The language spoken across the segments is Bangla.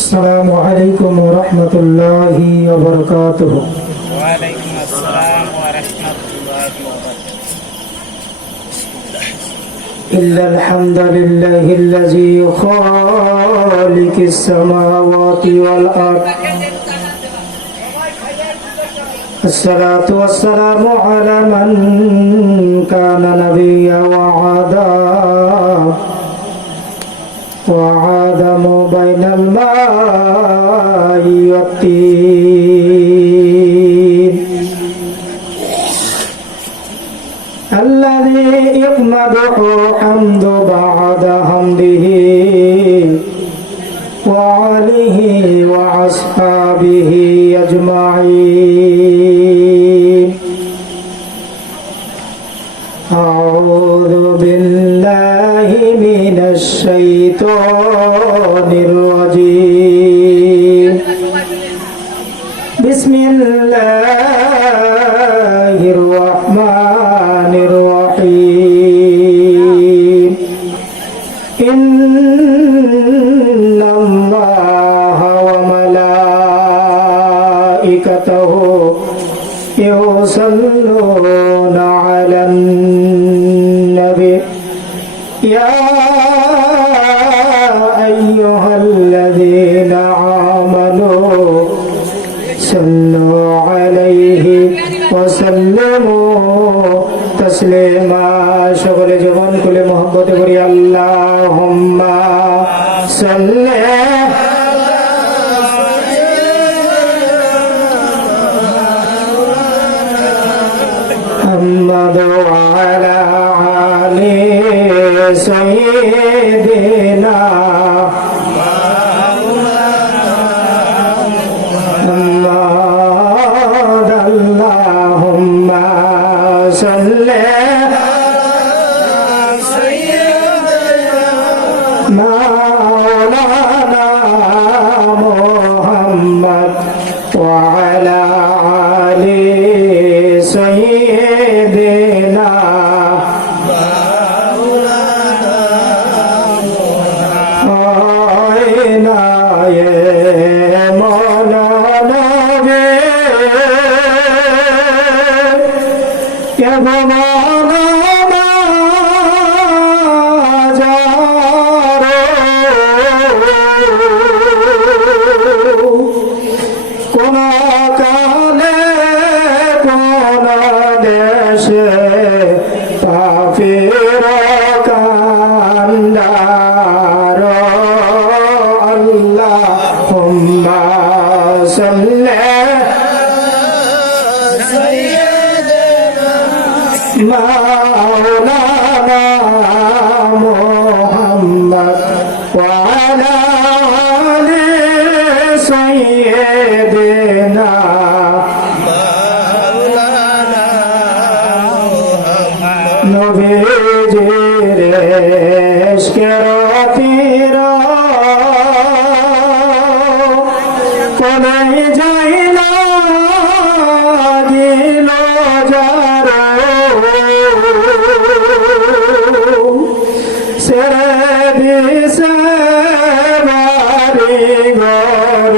السلام عليكم ورحمة الله وبركاته. وعليكم السلام ورحمة الله وبركاته. إلا الحمد لله الذي خالق السماوات والأرض. الصلاة والسلام على من كان نبيا وعادم بين الماء والطين الذي يقمده حمد بعد حمده وعليه وأصحابه أجمعين. أعوذ بالله من الشيطان الرجيم. بسم الله الرحمن الرحيم. إن الله وملائكته يصلون على النبي يا أيها الذين آمنوا صلوا عليه وسلموا تسليما. সকলে জীবন খুলে মহব্বত করি আল্লাহুম্মা সাল্লি محمد وعلى آل سيدنا محمد. اللهم صل مولانا محمد وعلى آل سيدنا مولانا يا مولانا কোন কালে কোন দেশে পাপের কান্ডার আল্লাহুম্মা সাল্লি মাওলানা মুহাম্মদ ওয়া আলা আলি সাইয়্যিদিনা নবীজির ইশকের তীর কোনে যাই না দিল যারো সেরে দিছে বাড়ি ঘর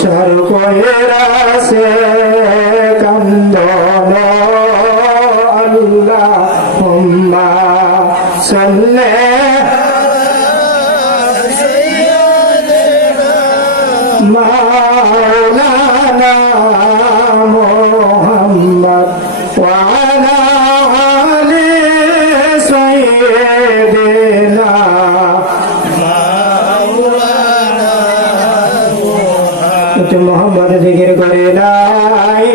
সার কইরা সে কান্দন আল্লাহুম্মা সাল্লি مولانا محمد وعلى آل سيدنا محمد ذكر করে লা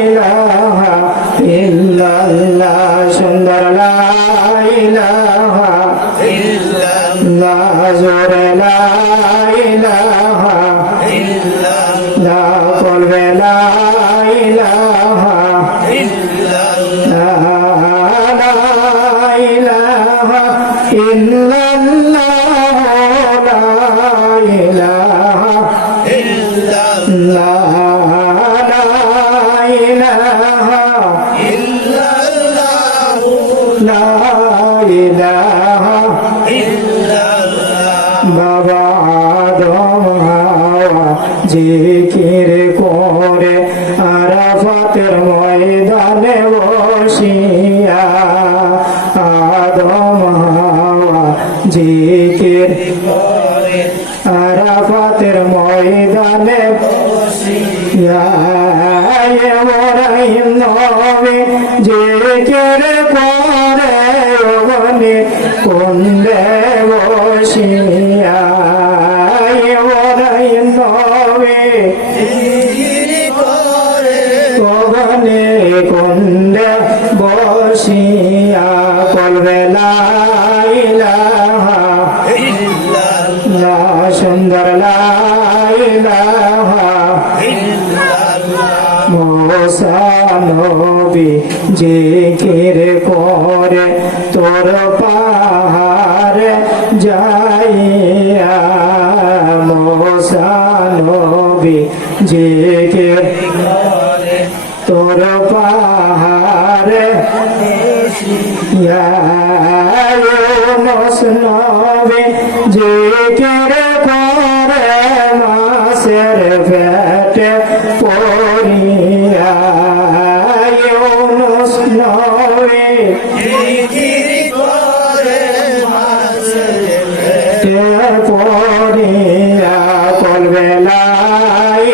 ইলাহা ইল্লাল্লাহ সুন্দর লা ইলাহা ইল্লাল্লাহ জোরে লা ইলাহা لا قلب لا إله إلا الله لا إله إلا الله لا إله إلا الله لا إله إلا الله لا إله إلا الله بابا آدم জিকির করে আরাফাতের ময়দানে বসিয়া আদম হাওয়া জিকির করে আরাফাতের ময়দানে বসিয়া ইব্রাহিম নবী জিকির করে ওখানে কুণ্ডে বসিয়া ইব্রাহিম নবী ওখানে কুণ্ডে বসিয়া বলবে লা ইলাহা ইল্লাল্লাহ সুন্দর লা ইলাহা মুসা নবী জিকির করে তোর পাহাড়ে যাইয়া মুসা নবী জিকির করে তোর পাহাড়ে ইউনুস নবী জিকির করে মাছের পেটে পড়িয়া ইউনুস নবী জিকির করে মাছের পেটে পড়িয়া বলবে লা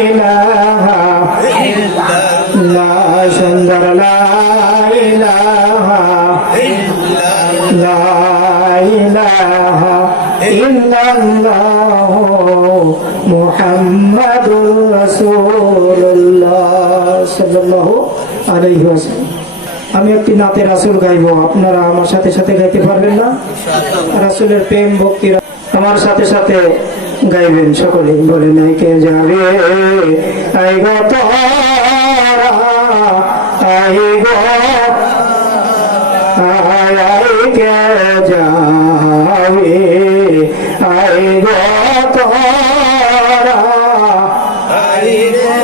ইলাহা ইল্লাল্লাহ সুন্দর লা ইলাহা লা ইলাহা ইল্লাল্লাহ মুহাম্মাদুর রাসূলুল্লাহ সাল্লাল্লাহু আলাইহি ওয়াসাল্লাম। আমি একটি নাতে রাসূল গাইবো, আপনারা আমার সাথে সাথে গাইতে পারবেন না? রাসূলের প্রেম ভক্তি আমার সাথে সাথে গাইবেন সকলে। বলে নাই কে যাবে আই গো তোরা আই গো আই কে যাবে আই গো তোরা আই রে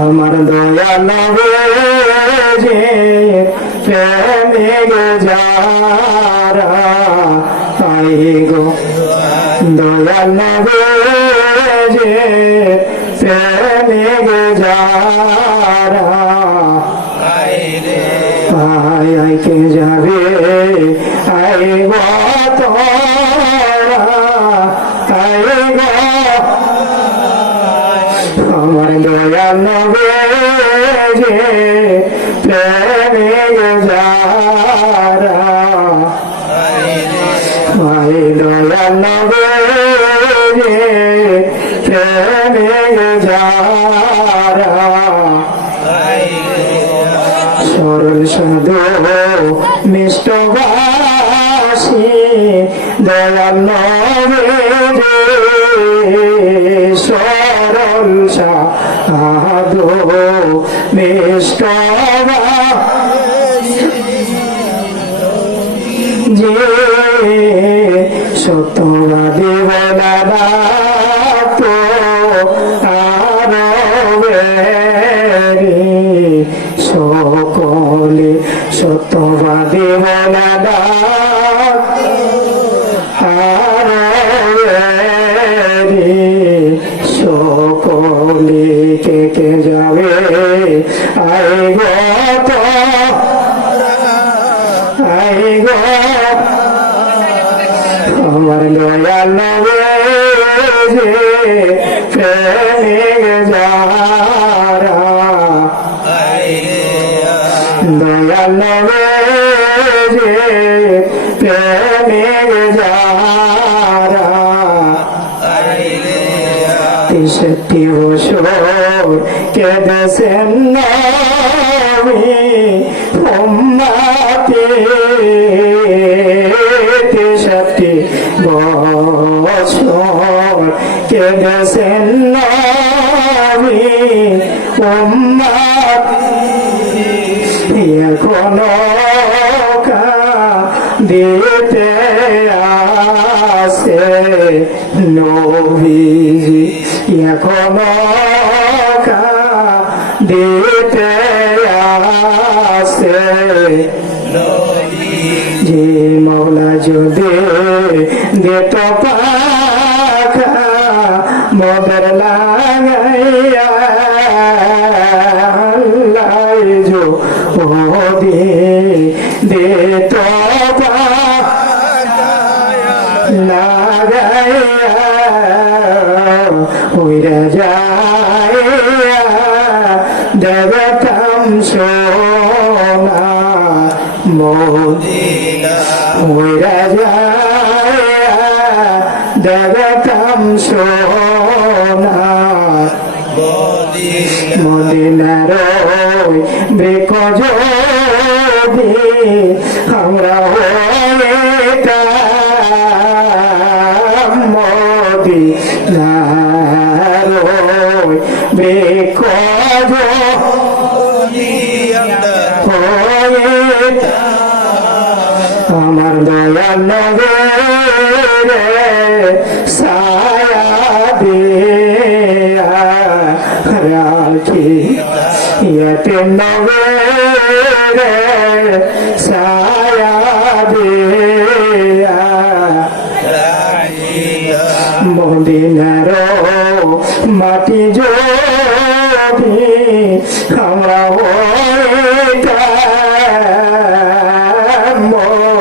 আমার দয়া নবে যে প্রেমে যারা আই গো দয়া নবে যে প্রেমে যারা আই আই কে যাবে আই গো তোরা আই গো আমার দয়া নবে যে প্রেমে যারা আই দয়া নবে যে প্রেমে যারা সরল সাধু মিষ্টভাষী দয়াল নবে সরল সাধু মিষ্টভাষী যে সত্যবাদী বলা তো সকলে সত্যবাদী বলা সকলে কে কে যাবে আই গো আই গো আমার দয়াল নবে যে প্রেমে যারা দয়াল নবে যে প্রেমে যারা 63 বছর কেঁদেছেন নবী উম্মতে 63 বছর কেঁদেছেন নবী উম্মতে এখনো দিতে আসে নবীজি এখনো দিতে আসে যে মৌলা যদি দিত পাখা মোদের লাগাইয়া লাইজো ও দে তো লাগাইয়া উইরা যাইয়া দেবতাম সোনা মদিনা উইরা যাইয়া দেবতাম সোনা মদিনার বৃক্ষ যদি আমরা মদিনার বৃক্ষ আমার দয়াল নবীর ছায়া দিয়া রাখি ইয়াতে নবীর ছায়া দিয়া মদিনার মাটি যদি আমরা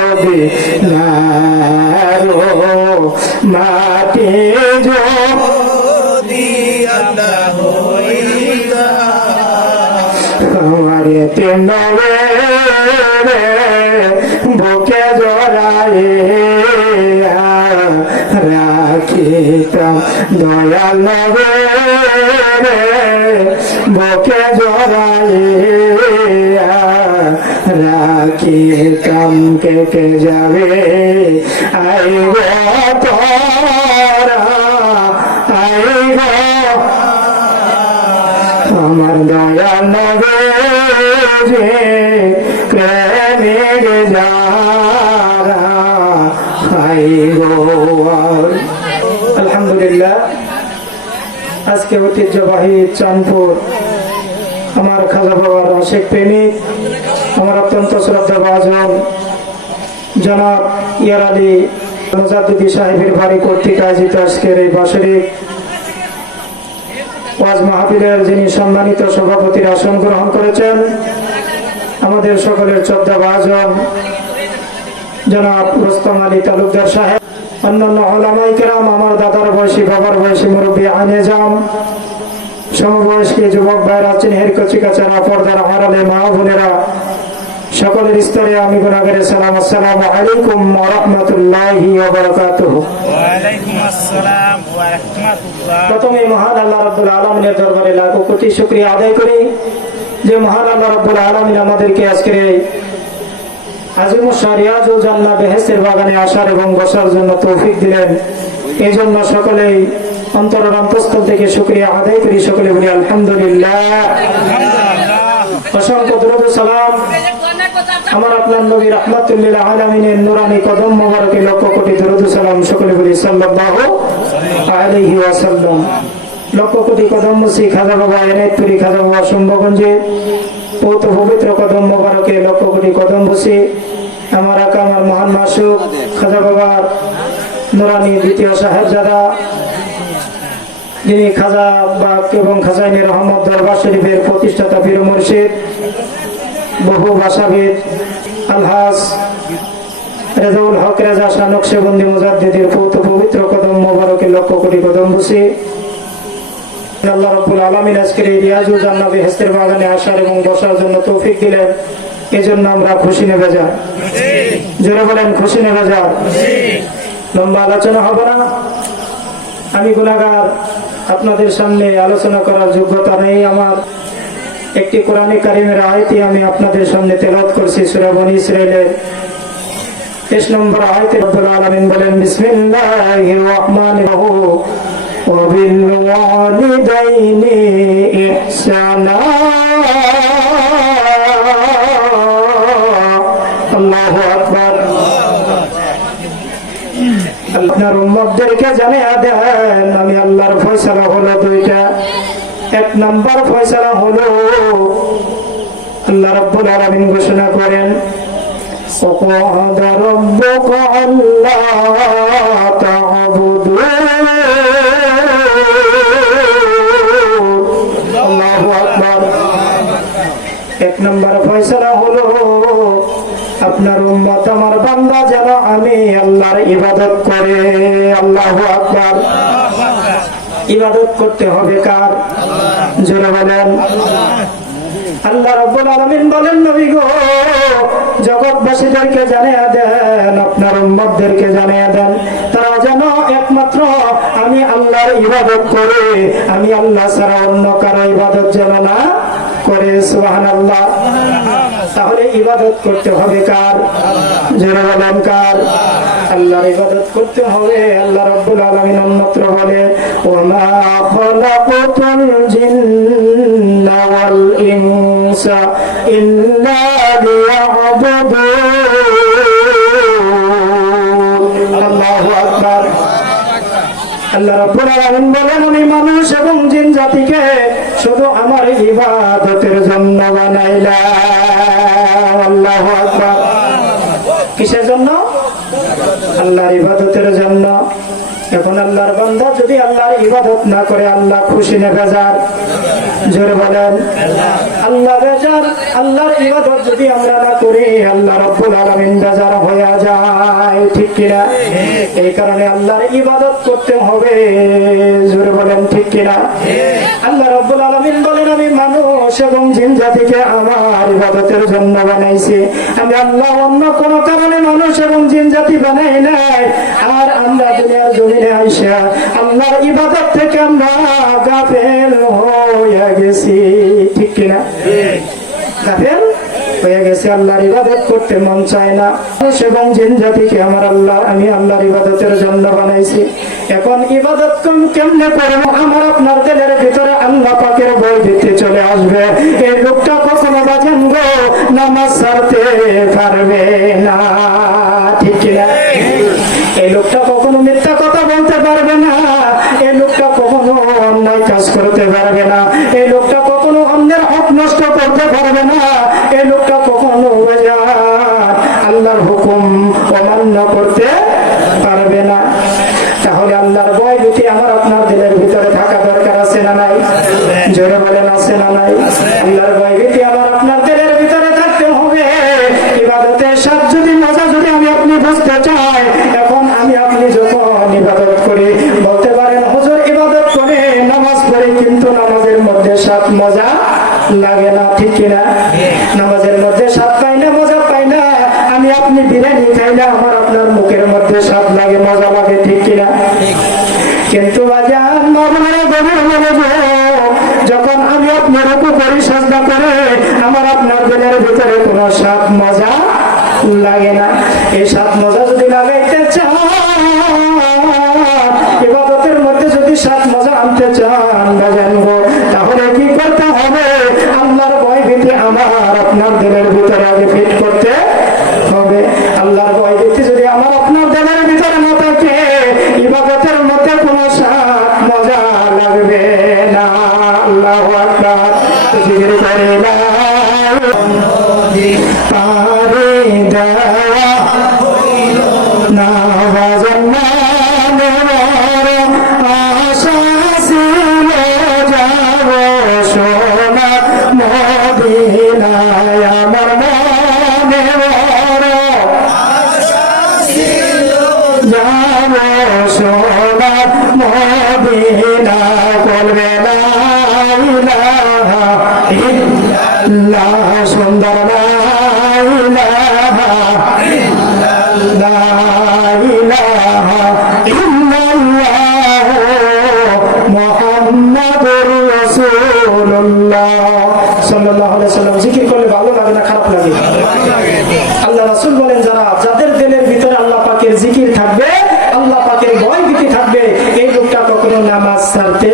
মদিনার মাটি যদি আমার তেন বুকে জড়াই রাখিতাম দয়াল নবীরে বুকে জড়াই রাখিতাম কে যাবে আইব তোরা আইব আমার দয়াল নবীরে প্রেমের যারা আইব। আলহামদুলিল্লাহ, আজকে ঐতিহ্যবাহী চাঁদপুর আমার খাজা বাবার আশিক প্রেমিক আমার অত্যন্ত শ্রদ্ধাভাজন জনাব ইয়ার আলী মুজাদ্দিদি সাহেবের বাড়ি কর্তৃক আয়োজিত আজকের এই বাৎসরিক ওয়াজ মাহফিলের যিনি সম্মানিত সভাপতির আসন গ্রহণ করেছেন, আমাদের সকলের শ্রদ্ধাভাজন জনাব রোস্তম আলী তালুকদার সাহেব, অন্যান্য ওলামায়ে কেরাম, আমার দাদার বয়সী বাবার বয়সী মুরব্বী আনেজাম, সমবয়স্ক যুবক ভাইরা, চিনহের কচিকাচারা, পর্দার আড়ালে মা বোনেরা, সকলের স্তরে আমি গুনাহগারে সালাম। আসসালামু আলাইকুম ওয়া রাহমাতুল্লাহি ওয়া বারাকাতুহু। ওয়া আলাইকুম আসসালাম ওয়া রাহমাতুল্লাহ। প্রথমে মহান আল্লাহ রাব্বুল আলামিনের দরবারে লাখো কোটি শুকরিয়া আদায় করি যে মহান আল্লাহ রাব্বুল আলামিন আমাদেরকে আজকের এই আজিমুশ শারিয়াতুল জান্নাহ বেহেশতের বাগানে আসার এবং বসার জন্য তৌফিক দিলেন। এই জন্য সকলেই অন্তরের অন্তঃস্থল থেকে শুকরিয়া আদায় করি। সকলে বলি আলহামদুলিল্লাহ। অসংখ্য দরুদ ও সালাম আমার আপনার নবী রাহমাতুল লিল আলামিনের নূরানী কদম মোবারকে লক্ষ কোটি দরুদ ও সালাম। সকলে বলি সাল্লাল্লাহু আলাইহি ওয়াসাল্লাম। লক্ষ কোটি কদম মুসি খাজা বাবা এনায়েতপুরি খাজা বাবা শুম্ভগঞ্জে পৌত পবিত্র কদম মোবারকে লক্ষ কোটি কদম বসি আমার আকা আমার মহান মাসুক খাজা বাবার নূরানী দ্বিতীয় সাহেবজাদা, যিনি খাজা বাগ এবং খাজাইনে রহমত দরবার শরীফের প্রতিষ্ঠাতা পীর মুর্শিদ বহু ভাষাবিদ আলহাজ রেজাউল হক রেজা শাহ নকশেবন্দি মুজাদ্দিদের পৌত পবিত্র কদম মোবারকে লক্ষ কোটি কদম বসি আল্লাহ রাব্বুল আলামিন আজকের এই রিয়াজুল জান্নাহ বেহেশতের বাগানে আসার এবং বসার জন্য তৌফিক দিলেন। এজন্য আমরা খুশি নেবে যাই, জোরে বলেন খুশি নেবে যাই। লম্বা আলোচনা হবে না, আমি গুনাহগার, আপনাদের সামনে আলোচনা করার যোগ্যতা নেই আমার। একটি কোরআনে কারিমের আয়াতই আমি আপনাদের সামনে তেলাওয়াত করছি, সূরা বনী ইসরাঈলের 23 নম্বর আয়াতে রব্বুল আলামিন বলেন, বিসমিল্লাহির রহমানির রহিম ওয়া বিল ওয়ালিদাইনি ইহসানা। আল্লাহু আকবার। আপনার উম্মতদেরকে জানিয়ে দেন আমি আল্লাহর ফয়সালা হলো দুইটা। এক নম্বর ফয়সালা হলো আল্লাহ রাব্বুল আলামিন ঘোষণা করেন, ওয়াকাদা রাব্বুকা আল্লা তা'বুদু আমার বান্দা যেন আমি আল্লাহর ইবাদত করে। আল্লাহু আকবার। ইবাদত করতে হবে কার? জোরে বলেন। আল্লাহ রাব্বুল আলামিন বলেন, নবী গো, জগৎবাসীদেরকে জানিয়ে দেন, আপনার উম্মতদেরকে জানিয়ে দেন, তারা যেন একমাত্র আমি আল্লাহর ইবাদত করে, আমি আল্লাহ ছাড়া অন্য কারো ইবাদত যেন না করে। সুবহানাল্লাহ। তাহলে ইবাদত করতে হবে কার? জোরে বলেন কার? আল্লাহর ইবাদত করতে হবে। আল্লাহ রাব্বুল আলামিন অন্যত্র বলে, ওয়া মা খালাকাতুল জিন্না ওয়াল ইনসা ইল্লা লিয়াবুদুন। আল্লাহু আকবার। আল্লাহ রাব্বুল আলামিন বলেন, আমি মানুষ এবং জিন জাতিকে শুধু আমার ইবাদতের জন্য বানাইলাম। আল্লাহু আকবার। কিসের জন্য? আল্লাহর ইবাদতের জন্য। এখন আল্লাহর বান্দা যদি আল্লাহর ইবাদত না করে, আল্লাহ খুশি না বেজার? জোরে বলেন। আল্লাহ বেজার। আল্লাহর ইবাদত যদি আমরা না করি, আল্লাহ রাব্বুল আলামিন বেজার হয়ে যায়, ঠিক কিনা? এই কারণে আল্লাহর ইবাদত করতে হবে। জোরে বলেন, ঠিক কিনা? আল্লাহ রাব্বুল আলামিন বলেন, আমি মানুষ এবং জিন জাতিকে আমার ইবাদতের জন্য বানাইছি। আমি আল্লাহ অন্য কোন কারণে মানুষ এবং জিন জাতি বানাই নাই। আর আমরা দুনিয়ার জমিনে আইসা আল্লাহর ইবাদত থেকে আমরা গাফেল হয়ে গেছি, ঠিক কিনা? গাফেল হয়ে গেছে। আল্লাহর ইবাদত করতে মন চায় না। মানুষ এবং জিন জাতিকে আমি আল্লাহর ইবাদতের জন্য বানাইছি। এখন ইবাদত কেমনে করবো? আমার আপনার দিলের ভিতরে আল্লাহ পাকের ভয় ভীতি চলে আসবে। এই লোকটা কখনো বাজেন গো নামাজ ছাড়তে পারবে না, ঠিক কিনা? এই লোকটা কখনো মিথ্যা কথা বলতে পারবে না। এই লোকটা কখনো অন্যায় কাজ করতে পারবে না। এই লোকটা কখনো অন্যের হক নষ্ট করতে পারবে না। এই লোকটা কখনো আল্লাহর হুকুম অমান্য করতে পারবে না। তাহলে আল্লাহর ভয় ভীতি আমার আপনার দিলের ভিতরে থাকা দরকার আছে না নাই? জোরে বলেন, আছে না নাই? আল্লাহর ভয় ভীতি আমার আপনার দিলের ভিতরে থাকতে হবে। ইবাদতের স্বাদ যদি মজা যদি আমি আপনি বুঝতে চাই, এখন আমি আপনি যখন ইবাদত করি, বলতে পারেন হুজুর ইবাদত করে নামাজ পড়ে, কিন্তু নামাজের মধ্যে স্বাদ মজা লাগে না, ঠিক কিনা? নামাজের মধ্যে স্বাদ পাই না, মজা পাই না। আমি আপনি বিরিয়ানি খাইলে আমার আপনার মুখের মধ্যে স্বাদ লাগে, মজা লাগে, ঠিক কিনা? কিন্তু যখন আমি আপনার রূপে করি, সাজদা করে, আমার আপনার দিলের ভিতরে কোনো স্বাদ মজা লাগে না। এই স্বাদ মজা যদি লাগাইতে চান, ইবাদতের মধ্যে যদি স্বাদ মজা আনতে চান, জানবো তাহলে কি করতে হবে? আল্লাহর ভয় ভীতি আমার আপনার দিলের ভিতরে আগে ফিট করতে হবে। আল্লাহর ভয় ভীতি যদি আমার আপনার দিলের ভিতরে না থাকে, ইবাদতের মধ্যে কোনো স্বাদ মজা লাগবে না। আল্লাহু আকবার। জিকির করে না পারে দেওয়া না বাজন মানে আশা ছিল যাব সোনা মদিনায়, আমার মনে যাব সোনা মদিনা, করবে না ইলাহা ইল্লাল্লাহ, সুন্দর লা ইলাহা ইল্লাল্লাহ, ইলাহা ইল্লাল্লাহ মুহাম্মাদুর রাসূলুল্লাহ সাল্লাল্লাহু আলাইহি ওয়াসাল্লাম। জিকির করলে ভালো লাগে না খারাপ লাগে? আল্লাহ রাসূল বলেন, যাদের দিলের ভিতরে আল্লাহ পাকের জিকির থাকবে, আল্লাহ পাকের ভয় ভীতি থাকবে, এই লোকটা কখনো নামাজ ছাড়তে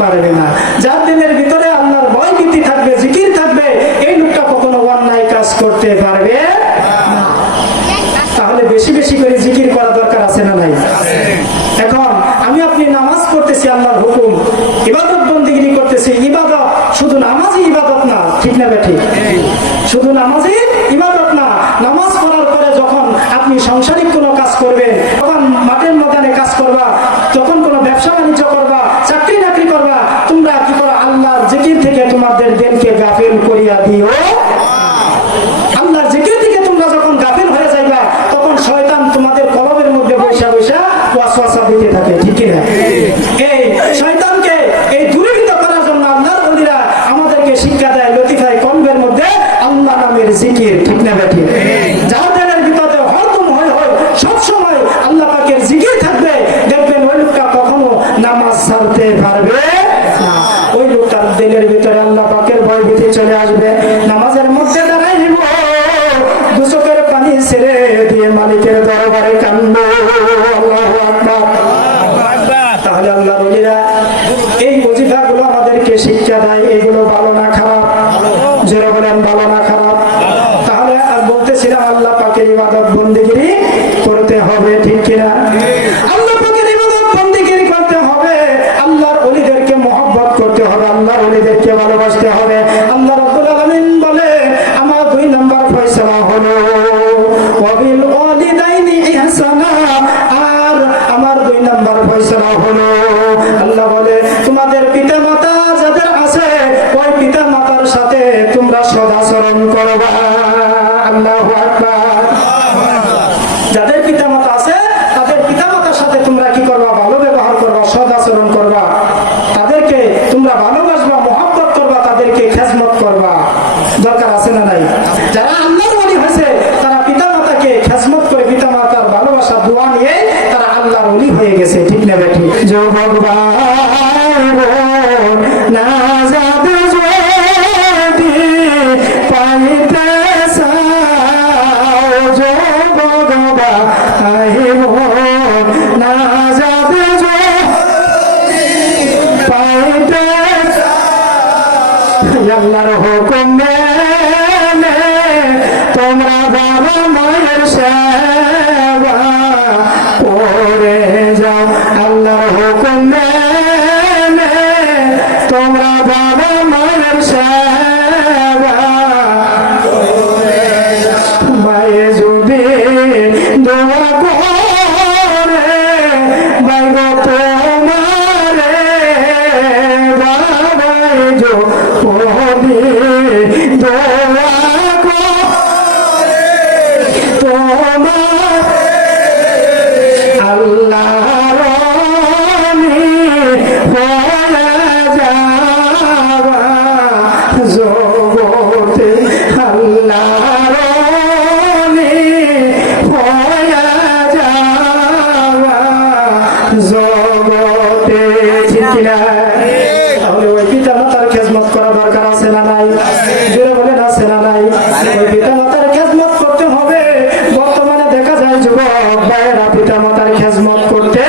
পারবে না। যার দিলের ভিতরে আল্লাহর ভয় ভীতি থাকবে, জিকির থাকবে, এই লোকটা কখনো অন্যায় কাজ করতে পারবে না। তাহলে বেশি বেশি করে জিকির করা দরকার আছে না নাই? এখন আমি আপনি নামাজ পড়তেছি, আল্লাহর হুকুম, ইবাদত বন্দেগী করতেছি। ইবাদত শুধু নামাজই ইবাদত না, ঠিক না বেঠিক? শুধু নামাজই ইবাদত না। নামাজ পড়ার পরে যখন আপনি সাংসারিক কোনো কাজ করবেন, তখন মাঠের ময়দানে কাজ করবা, যখন কোনো ব্যবসা বাণিজ্য করবা, চাকরি নাকরি করবা, তোমরা কি করো? আল্লাহর জিকির থেকে তোমাদের দিলকে গাফিল করিয়া দিও। আল্লাহর জিকির থেকে তোমরা যখন গাফিল হয়ে যাইবা, নামাজ ছাড়তে পারবে না। ওই লোকটার দিলের ভিতরে আল্লাহ পাকের ভয় ভীতি চলে আসবে। নামাজের মধ্যে দাঁড়াইব, দু চোখের পানি ছেড়ে দিয়ে মালিকের দরবারে কান্দব। আল্লাহু আকবার। তাহলে আল্লাহর ওলিরা এই ওজিফাগুলো আমাদেরকে শিক্ষা দেয়, এগুলো ভালো না খারাপ? জোরে বলেন, ভালো না খারাপ? তাহলে আর বলতেছিলাম আল্লাহ পাকের ইবাদত বন্দেগিরি করতে হবে, ঠিক কিনা? আল্লাহ পাকের ইবাদত বন্দেগিরি করতে হবে, আল্লাহর ওলিদেরকে মহব্বত করতে হবে, আল্লাহর ওলিদেরকে ভালোবাসতে হবে। আল্লাহ রাব্বুল আলামিন বলে, আমার 2 নম্বর ফয়সালা হলো ওয়াবিল ওয়ালিদাইনি ইহসানা। আর আমার 2 নম্বর ফয়সালা হলো, আল্লাহ বলে তোমাদের পিতা মাতা যাদের আছে ওই পিতা মাতার সাথে তোমরা সদাচরণ করবা। আল্লাহু আকবার। যাদের পিতা মাতা আছে তাদের পিতা মাতার সাথে তোমরা কি করবা? ভালো ব্যবহার করবা, সদাচরণ করবা, তাদেরকে তোমরা ভালোবাসবা, মহব্বত করবা, তাদেরকে খেজমত করবা। দরকার আছে না নাই? যারা আল্লাহর ওলি হয়েছে তারা পিতা মাতাকে খেজমত করে, পিতা মাতার ভালোবাসা দোয়া নিয়ে তারা আল্লাহর ওলি হয়ে গেছে, ঠিক না বেটি? জয় ভগবান না যাবে যদি পাইতে চাও, জয় ভগবান না যাবে যদি পাইতে চাও, আল্লাহর হুকুম মেনে তোমরা বাবা মায়ের সেবা করে যাও। আল্লাহর হুকুম মেনে তোমরা বাবা মায়ের সেবা করে যাও। মায়ে যদি দোয়া করে বাইগ তোমারে, বাবাই যদি দোয়া করে তোমার আল্লাহর ওলি হয়ে যাবা জগতে, আল্লাহর ওলি হয়ে যাবা জগতে, ঠিক কিনা? তাহলে ওই পিতা মাতার খেজমত করা দরকার আছে না নাই? জোরে বলেন, আছে না নাই? ওই পিতা মাতার খেজমত করতে হবে। বর্তমানে দেখা যায় যুবক ভাইয়েরা পিতা মাতার খেজমত করতে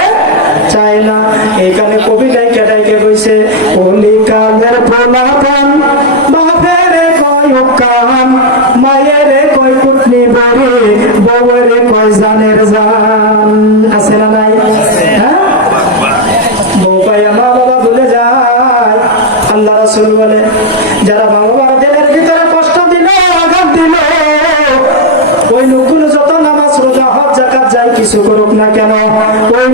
চায় না। এইখানে কবি ডাইকে ডাইকে কইছে, ওলি কালের পোলাপান বাপের কয় কান, মায়ের কয় কুটনি বড়ি, বউয়ের কয় জানের জান। আছে না নাই? হ্যাঁ, বউ পাই মা বাবা ভুলে যায়। আল্লাহ রাসূল বলে, যারা মা বাবার দিলের ভিতরে কষ্ট দিল, আঘাত দিল, ওই লোকগুলো যত নামাজ রোজা হজ যাকাত যাই কিছু করুক না কেন, ওই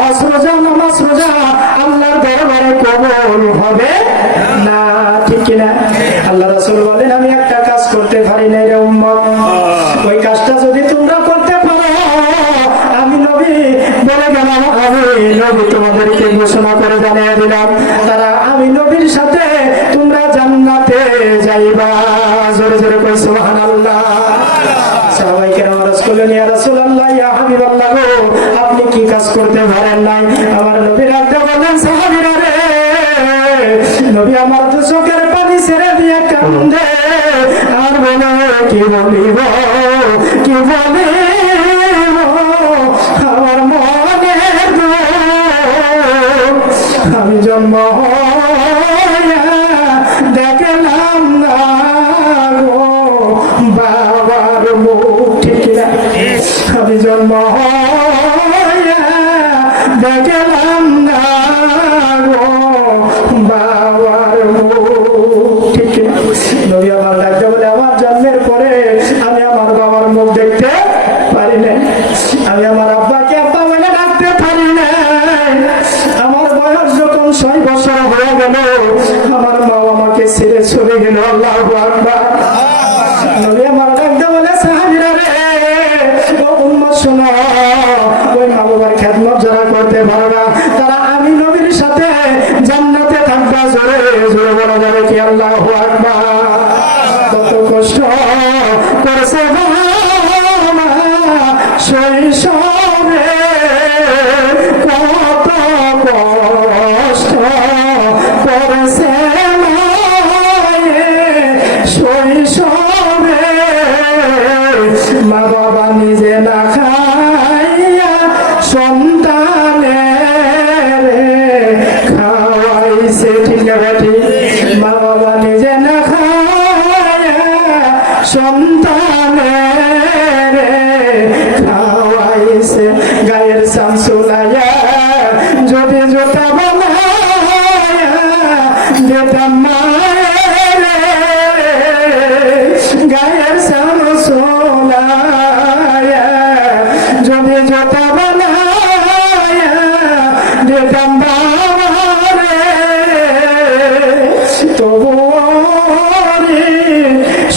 হজ রোজা নামাজ রোজা আল্লাহর দরবারে কবুল হবে না, ঠিক কিনা? আল্লাহ রাসূল বলেন, আমি একটা কাজ করতে পারি না রে উম্মত, ওই কাজটা যদি তোমরা করতে পারো, আমি নবী বলে গেলাম, আমি নবী তোমাদেরকে ঘোষণা করে জানিয়ে দিলাম, তারা আমি নবীর সাথে তোমরা জান্নাতে যাইবা। জোরে জোরে কই সুবহানাল্লাহ। সাহাবায়ে কেরাম আরজ করলেন, ইয়া রাসূলুল্লাহ, ইয়া হাবিবাল্লাহ, আপনি কি কাজ করতে পারেন নাই? আমার নবী রাখতে বললেন, সাহাবীরা রে, নবী আমার দু চোখের পানি ছেড়ে দিয়ে কান্দে আর বলে, কি বলিব কি বলিব আমার মনের দুঃখ, আমি জন্ম হইয়া দেখলাম না গো বাবার মুখ, ঠিক না? আমি জন্ম হইয়া দেখলাম না গো বাবার মুখ, ঠিক না? নবী আমার ডাকতে বলে, আমার জন্মের পরে আমি আমার বাবার মুখ দেখতে পারি না, আমি আমার আব্বাকে আব্বা বলে ডাকতে পারি না। আমার বয়স যখন 6 বছর হয়ে গেল, আমার মা আমাকে ছেড়ে চলে গেল। আল্লাহু আকবার। নবী আমার ডাকতে বলে, সাহাবীরা রে, ও উম্মত শোনো, ওই মা বাবার খেদমত যারা করতে পারে না, তারা আমি নবীর সাথে জান্নাতে থাকবা। জোরে জোরে বলা যাবে কি আল্লাহু আকবার। কত কষ্ট করেছে বাবা শৈশবে, কত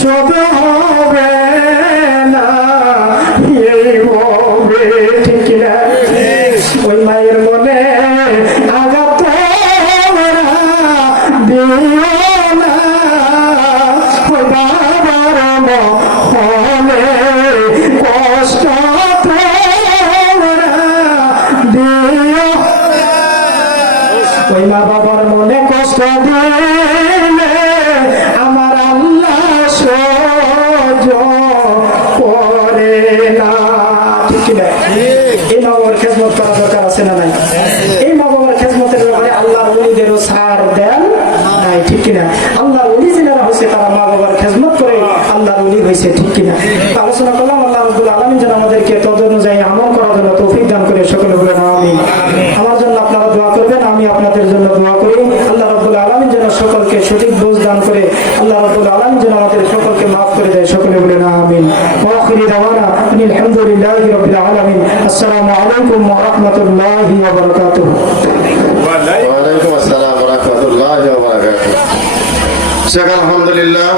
শোধ হবে না এই হবে, ঠিক না? ওই মায়ের মনে আঘাত দিও না, ওই বাবার মনে কষ্ট দিও, ওই মা বাবার মনে কষ্ট দিলে আমার আল্লাহ সহ্য করে না, ঠিক না? এই মা বাবার খেদমত করা দরকার আছে না নাই? এই মা বাবার খেদমতের ব্যাপারে আল্লাহর ওলিদেরও ছাড় দেন নাই, ঠিক কিনা? আল্লাহর ওলি যারা হয়েছে তারা মা বাবার খেদমত করে আল্লাহর ওলি হয়েছে, ঠিক কিনা? আলোচনা করলাম। আল্লাহ রাব্বুল আলামিন যেন আমাদেরকে তদ অনুযায়ী আমল করার জন্য তৌফিক দান করে, সকলে বলেন আমিন। আমার জন্য আপনারা দোয়া করবেন, আমি আপনাদের জন্য দোয়া করি। আল্লাহ রাব্বুল আলামিন যেন সকলকে সঠিক বুঝ দান করে, আল্লাহ রাব্বুল আলামিন যেন আমাদের সকলকে মাফ করে দেয়, সকলে বলেন আমিন। ওয়া আখিরু দাওয়ানা আলহামদুলিল্লাহি রাব্বিল আলামিন। আসসালামু আলাইকুম ওয়া রাহমাতুল্লাহি ওয়া বারাকাতুহু। ওয়ালাইকুম আসসালাম ওয়া রাহমাতুল্লাহি ওয়া বারাকাতুহু। শেখ আলহামদুলিল্লাহ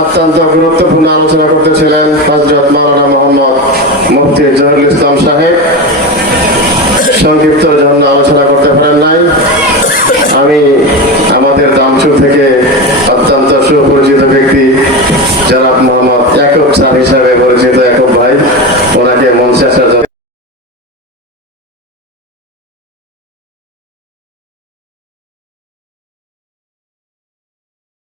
অত্যন্ত গুরুত্বপূর্ণ আলোচনা করতেছিলেন হযরত মাওলানা মোহাম্মদ মুফতি জহুরুল ইসলাম সাহেব। সংক্ষিপ্ত জন্য আলোচনা করতে পারেন নাই। আমি